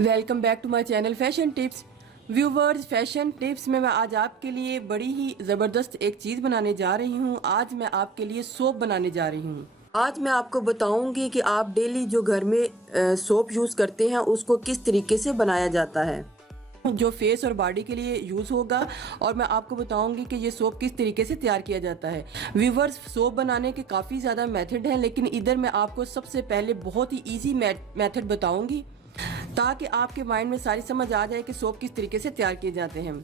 Welcome back to my channel fashion tips viewers. Fashion tips में मैं आज आपके लिए बड़ी ही ज़बरदस्त एक चीज़ बनाने जा रही हूँ। आज मैं आपके लिए सोप बनाने जा रही हूँ। आज मैं आपको बताऊंगी कि आप डेली जो घर में सोप यूज़ करते हैं उसको किस तरीके से बनाया जाता है, जो फेस और बॉडी के लिए यूज़ होगा, और मैं आपको बताऊंगी कि ये सोप किस तरीके से तैयार किया जाता है। व्यूवर्स, सोप बनाने के काफ़ी ज़्यादा मेथड हैं, लेकिन इधर मैं आपको सबसे पहले बहुत ही ईजी मेथड बताऊंगी ताकि आपके माइंड में सारी समझ आ जाए कि सोप किस तरीके से तैयार किए जाते हैं।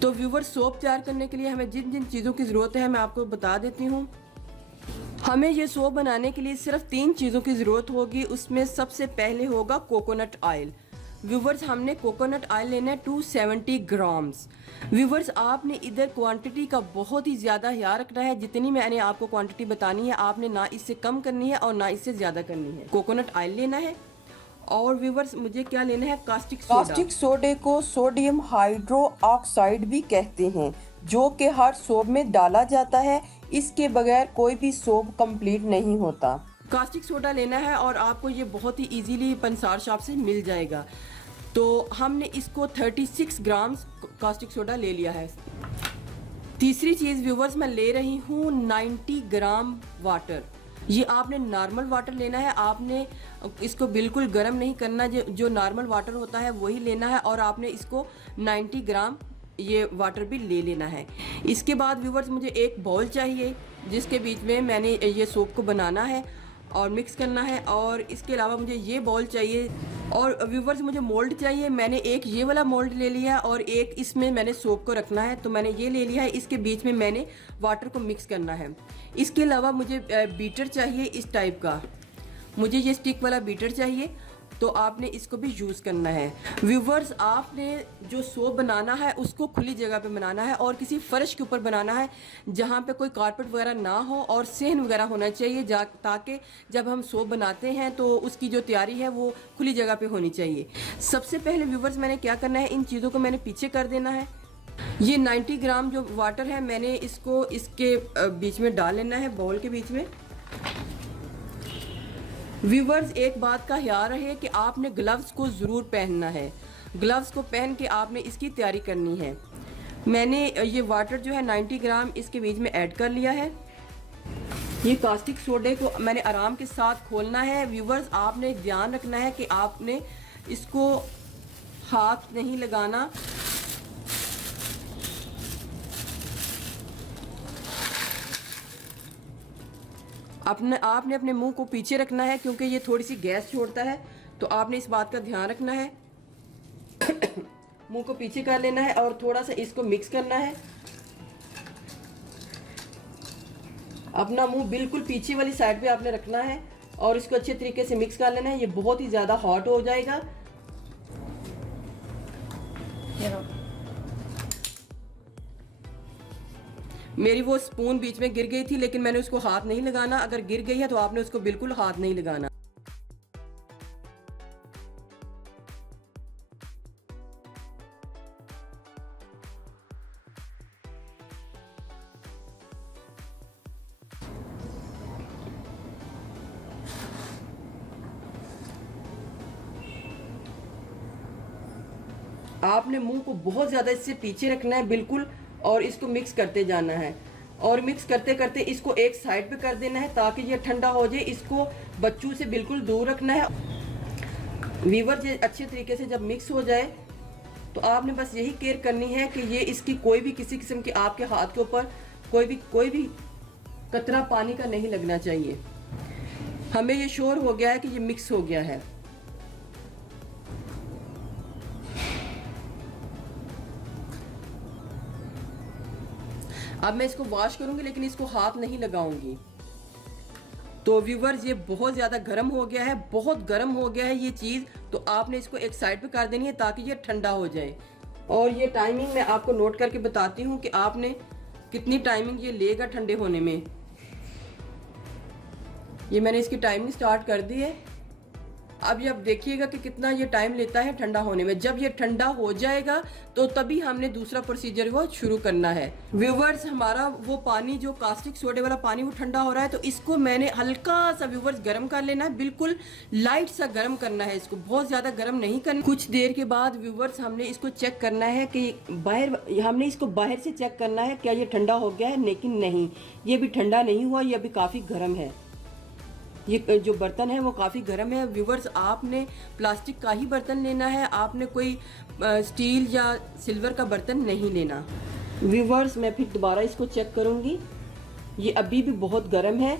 तो व्यूवर्स, सोप तैयार करने के लिए हमें जिन जिन चीज़ों की ज़रूरत है मैं आपको बता देती हूँ। हमें ये सोप बनाने के लिए सिर्फ 3 चीज़ों की ज़रूरत होगी। उसमें सबसे पहले होगा कोकोनट ऑयल। व्यूवर्स, हमने कोकोनट ऑयल लेना है 270 ग्राम्स। व्यूवर्स, आपने इधर क्वांटिटी का बहुत ही ज़्यादा ख्याल रखना है। जितनी मैंने आपको क्वांटिटी बतानी है, आपने ना इससे कम करनी है और ना इससे ज़्यादा करनी है। कोकोनट ऑयल लेना है। और व्यूवर्स, मुझे क्या लेना है, कास्टिक सोडे को सोडियम हाइड्रो ऑक्साइड भी कहते हैं, जो कि हर सोप में डाला जाता है। इसके बगैर कोई भी सोप कंप्लीट नहीं होता। कास्टिक सोडा लेना है और आपको ये बहुत ही इजीली पंसार शॉप से मिल जाएगा। तो हमने इसको 36 ग्राम्स कास्टिक सोडा ले लिया है। तीसरी चीज़ व्यूवर्स, मैं ले रही हूँ 90 ग्राम वाटर। ये आपने नॉर्मल वाटर लेना है, आपने इसको बिल्कुल गर्म नहीं करना। जो नॉर्मल वाटर होता है वही लेना है, और आपने इसको 90 ग्राम ये वाटर भी ले लेना है। इसके बाद व्यूवर्स, मुझे एक बाउल चाहिए जिसके बीच में मैंने ये सोप को बनाना है और मिक्स करना है। और इसके अलावा मुझे ये बाउल चाहिए, और व्यूवर्स मुझे मोल्ड चाहिए। मैंने एक ये वाला मोल्ड ले लिया है और एक इसमें मैंने सोप को रखना है, तो मैंने ये ले लिया है। इसके बीच में मैंने वाटर को मिक्स करना है। इसके अलावा मुझे बीटर चाहिए इस टाइप का, मुझे ये स्टिक वाला बीटर चाहिए, तो आपने इसको भी यूज़ करना है। व्यूवर्स, आपने जो सोप बनाना है उसको खुली जगह पे बनाना है और किसी फर्श के ऊपर बनाना है जहाँ पे कोई कारपेट वगैरह ना हो, और सहन वगैरह होना चाहिए, ताकि जब हम सोप बनाते हैं तो उसकी जो तैयारी है वो खुली जगह पे होनी चाहिए। सबसे पहले व्यूवर्स, मैंने क्या करना है, इन चीज़ों को मैंने पीछे कर देना है। ये 90 ग्राम जो वाटर है मैंने इसको इसके बीच में डाल लेना है, बाउल के बीच में। व्यूवर्स, एक बात का ख्याल रहे कि आपने ग्लव्स को ज़रूर पहनना है। ग्लव्स को पहन के आपने इसकी तैयारी करनी है। मैंने ये वाटर जो है 90 ग्राम इसके बीच में ऐड कर लिया है। ये कास्टिक सोडे को मैंने आराम के साथ खोलना है। व्यूवर्स, आपने ध्यान रखना है कि आपने इसको हाथ नहीं लगाना। आपने अपने मुंह को पीछे रखना है, क्योंकि ये थोड़ी सी गैस छोड़ता है, तो आपने इस बात का ध्यान रखना है। मुंह को पीछे कर लेना है और थोड़ा सा इसको मिक्स करना है। अपना मुंह बिल्कुल पीछे वाली साइड पे आपने रखना है और इसको अच्छे तरीके से मिक्स कर लेना है। ये बहुत ही ज़्यादा हॉट हो जाएगा। मेरी वो स्पून बीच में गिर गई थी, लेकिन मैंने उसको हाथ नहीं लगाना। अगर गिर गई है तो आपने उसको बिल्कुल हाथ नहीं लगाना। आपने मुंह को बहुत ज़्यादा इससे पीछे रखना है बिल्कुल, और इसको मिक्स करते जाना है। और मिक्स करते करते इसको एक साइड पे कर देना है ताकि ये ठंडा हो जाए। इसको बच्चों से बिल्कुल दूर रखना है। व्यूअर, ये अच्छे तरीके से जब मिक्स हो जाए तो आपने बस यही केयर करनी है कि ये इसकी कोई भी किसी किस्म के आपके हाथ के ऊपर कोई भी कतरा पानी का नहीं लगना चाहिए। हमें ये श्योर हो गया है कि ये मिक्स हो गया है। अब मैं इसको वॉश करूंगी, लेकिन इसको हाथ नहीं लगाऊंगी। तो व्यूवर्स, ये बहुत ज़्यादा गर्म हो गया है, बहुत गर्म हो गया है ये चीज़। तो आपने इसको एक साइड पे कर देनी है ताकि ये ठंडा हो जाए। और ये टाइमिंग मैं आपको नोट करके बताती हूँ कि आपने कितनी टाइमिंग ये लेगा ठंडे होने में। ये मैंने इसकी टाइमिंग स्टार्ट कर दी है। अब ये आप देखिएगा कि कितना ये टाइम लेता है ठंडा होने में। जब ये ठंडा हो जाएगा तो तभी हमने दूसरा प्रोसीजर को शुरू करना है। व्यूवर्स, हमारा वो पानी जो कास्टिक सोडे वाला पानी वो ठंडा हो रहा है, तो इसको मैंने हल्का सा व्यूवर्स गर्म कर लेना है, बिल्कुल लाइट सा गर्म करना है, इसको बहुत ज़्यादा गर्म नहीं करना। कुछ देर के बाद व्यूवर्स हमने इसको चेक करना है कि हमने इसको बाहर से चेक करना है क्या ये ठंडा हो गया है, लेकिन नहीं, ये भी ठंडा नहीं हुआ, ये अभी काफ़ी गर्म है। ये जो बर्तन है वो काफ़ी गर्म है। व्यूवर्स, आपने प्लास्टिक का ही बर्तन लेना है, आपने कोई स्टील या सिल्वर का बर्तन नहीं लेना। व्यूवर्स, मैं फिर दोबारा इसको चेक करूँगी, ये अभी भी बहुत गर्म है,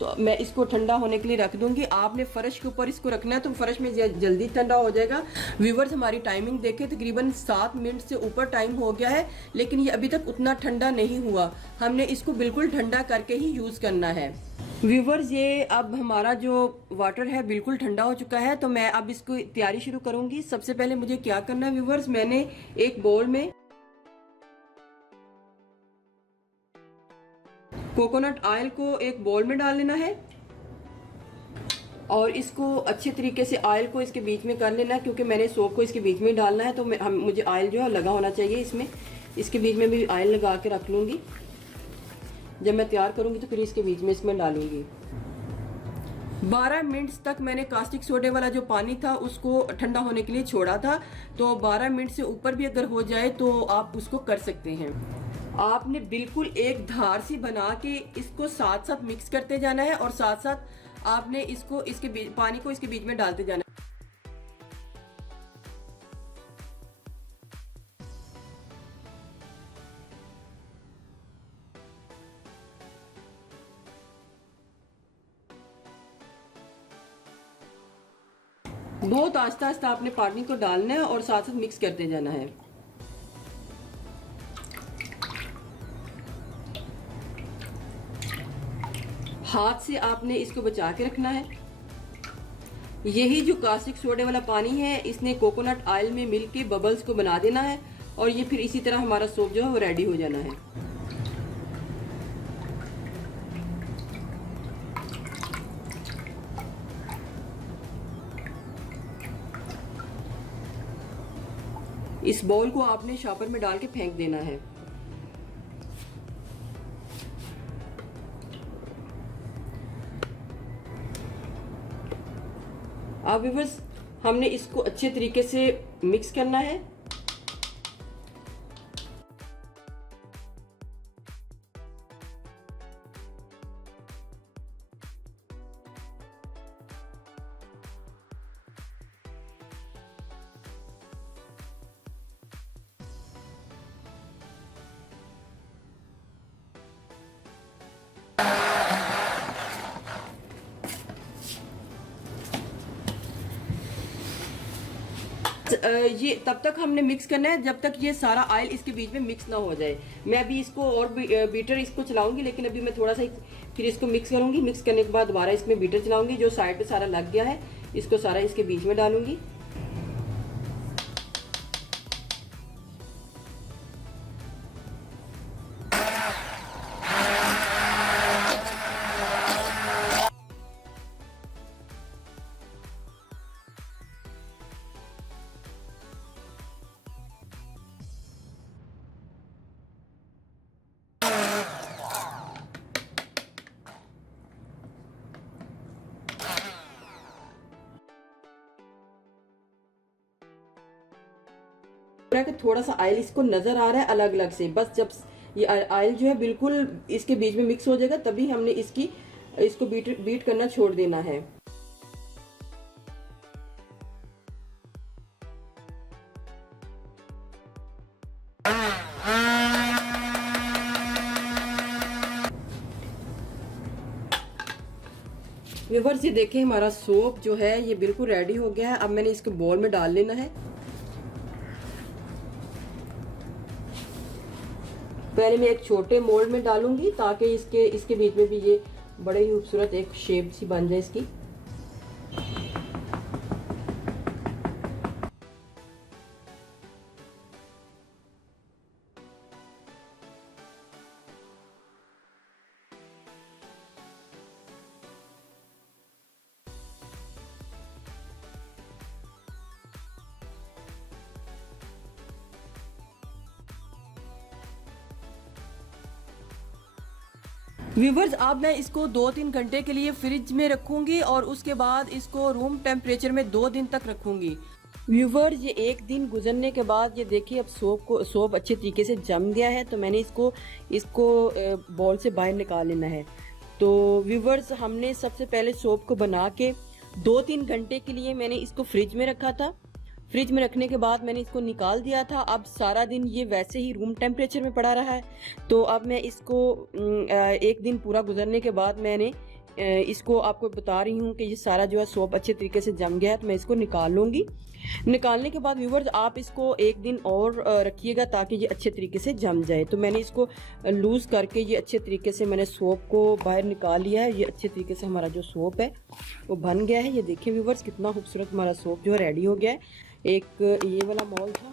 तो मैं इसको ठंडा होने के लिए रख दूंगी। आपने फर्श के ऊपर इसको रखना है तो फर्श में जल्दी ठंडा हो जाएगा। व्यूवर्स, हमारी टाइमिंग देखें, तकरीबन 7 मिनट से ऊपर टाइम हो गया है, लेकिन ये अभी तक उतना ठंडा नहीं हुआ। हमने इसको बिल्कुल ठंडा करके ही यूज़ करना है। व्यूवर्स, ये अब हमारा जो वाटर है बिल्कुल ठंडा हो चुका है, तो मैं अब इसको तैयारी शुरू करूंगी। सबसे पहले मुझे क्या करना है व्यूवर्स, मैंने एक बोल में कोकोनट ऑयल को एक बोल में डाल लेना है और इसको अच्छे तरीके से ऑयल को इसके बीच में कर लेना है, क्योंकि मैंने सोप को इसके बीच में डालना है, तो मुझे ऑयल जो है लगा होना चाहिए इसमें। इसके बीच में भी ऑयल लगा के रख लूँगी। जब मैं तैयार करूँगी तो फिर इसके बीच में इसमें डालूँगी। 12 मिनट्स तक मैंने कास्टिक सोडे वाला जो पानी था उसको ठंडा होने के लिए छोड़ा था, तो 12 मिनट से ऊपर भी अगर हो जाए तो आप उसको कर सकते हैं। आपने बिल्कुल एक धार सी बना के इसको साथ साथ मिक्स करते जाना है और साथ साथ आपने इसको पानी को इसके बीच में डालते जाना है। 2 आस्ता आस्ता आपने पानी को डालना है और साथ साथ मिक्स करते जाना है। हाथ से आपने इसको बचा के रखना है। यही जो कास्टिक सोडे वाला पानी है, इसने कोकोनट ऑयल में मिल के बबल्स को बना देना है और ये फिर इसी तरह हमारा सोप जो है वो रेडी हो जाना है। इस बाउल को आपने शॉपर में डाल के फेंक देना है। अब व्यूअर्स, हमने इसको अच्छे तरीके से मिक्स करना है। ये तब तक हमने मिक्स करना है जब तक ये सारा ऑयल इसके बीच में मिक्स ना हो जाए। मैं अभी इसको और बीटर इसको चलाऊंगी, लेकिन अभी मैं थोड़ा सा फिर इसको मिक्स करूंगी। मिक्स करने के बाद दोबारा इसमें बीटर चलाऊंगी। जो साइड पे सारा लग गया है इसको सारा इसके बीच में डालूंगी। कि थोड़ा सा ऑयल इसको नजर आ रहा है अलग अलग से, बस जब ये ऑयल जो है बिल्कुल इसके बीच में मिक्स हो जाएगा तभी हमने इसको बीट करना छोड़ देना है। व्यूअर्स, ये देखें हमारा सोप जो है ये बिल्कुल रेडी हो गया है। अब मैंने इसको बोल में डाल लेना है। पहले मैं एक छोटे मोल्ड में डालूंगी ताकि इसके बीच में भी ये बड़े ही खूबसूरत एक शेप सी बन जाए इसकी। व्यूवर्स, अब मैं इसको 2-3 घंटे के लिए फ्रिज में रखूंगी और उसके बाद इसको रूम टेम्परेचर में 2 दिन तक रखूंगी। व्यूवर्स, ये एक दिन गुजरने के बाद ये देखिए अब सोप अच्छे तरीके से जम गया है, तो मैंने इसको बॉल से बाहर निकाल लेना है। तो व्यूवर्स, हमने सबसे पहले सोप को बना के 2-3 घंटे के लिए मैंने इसको फ्रिज में रखा था। फ्रिज में रखने के बाद मैंने इसको निकाल दिया था। अब सारा दिन ये वैसे ही रूम टेम्परेचर में पड़ा रहा है। तो अब मैं इसको एक दिन पूरा गुजरने के बाद मैंने इसको आपको बता रही हूँ कि ये सारा जो है सोप अच्छे तरीके से जम गया है, तो मैं इसको निकाल लूँगी। निकालने के बाद व्यूवर्स, आप इसको एक दिन और रखिएगा ताकि ये अच्छे तरीके से जम जाए। तो मैंने इसको लूज़ करके ये अच्छे तरीके से मैंने सोप को बाहर निकाल लिया है। ये अच्छे तरीके से हमारा जो सोप है वो बन गया है। ये देखिए व्यूवर्स, कितना खूबसूरत हमारा सोप जो है रेडी हो गया है। एक ये वाला मॉल था,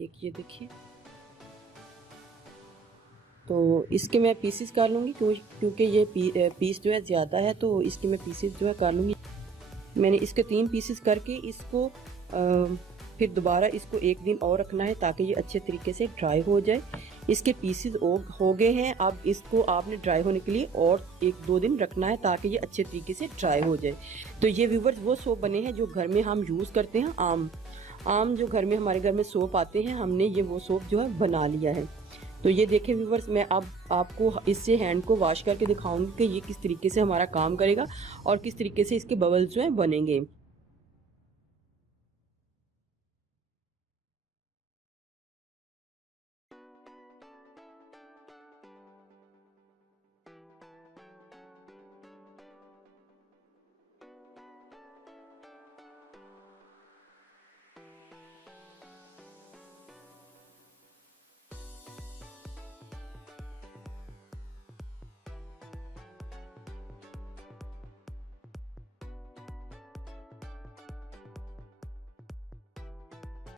एक ये देखिए। तो इसके मैं पीसेस कर लूँगी क्योंकि ये पीस जो है ज़्यादा है, तो इसके मैं पीसेस जो है कर लूँगी। मैंने इसके 3 पीसेस करके इसको फिर दोबारा इसको एक दिन और रखना है ताकि ये अच्छे तरीके से ड्राई हो जाए। इसके पीसेस हो गए हैं। अब इसको आपने ड्राई होने के लिए और 1-2 दिन रखना है ताकि ये अच्छे तरीके से ड्राई हो जाए। तो ये व्यूवर्स वो सोप बने हैं जो घर में हम यूज़ करते हैं। आम जो घर में हमारे घर में सोप आते हैं, हमने ये वो सोप जो है बना लिया है। तो ये देखें व्यूवर्स, मैं अब आपको इससे हैंड को वॉश करके दिखाऊंगी कि ये किस तरीके से हमारा काम करेगा और किस तरीके से इसके बबल्स जो हैं बनेंगे।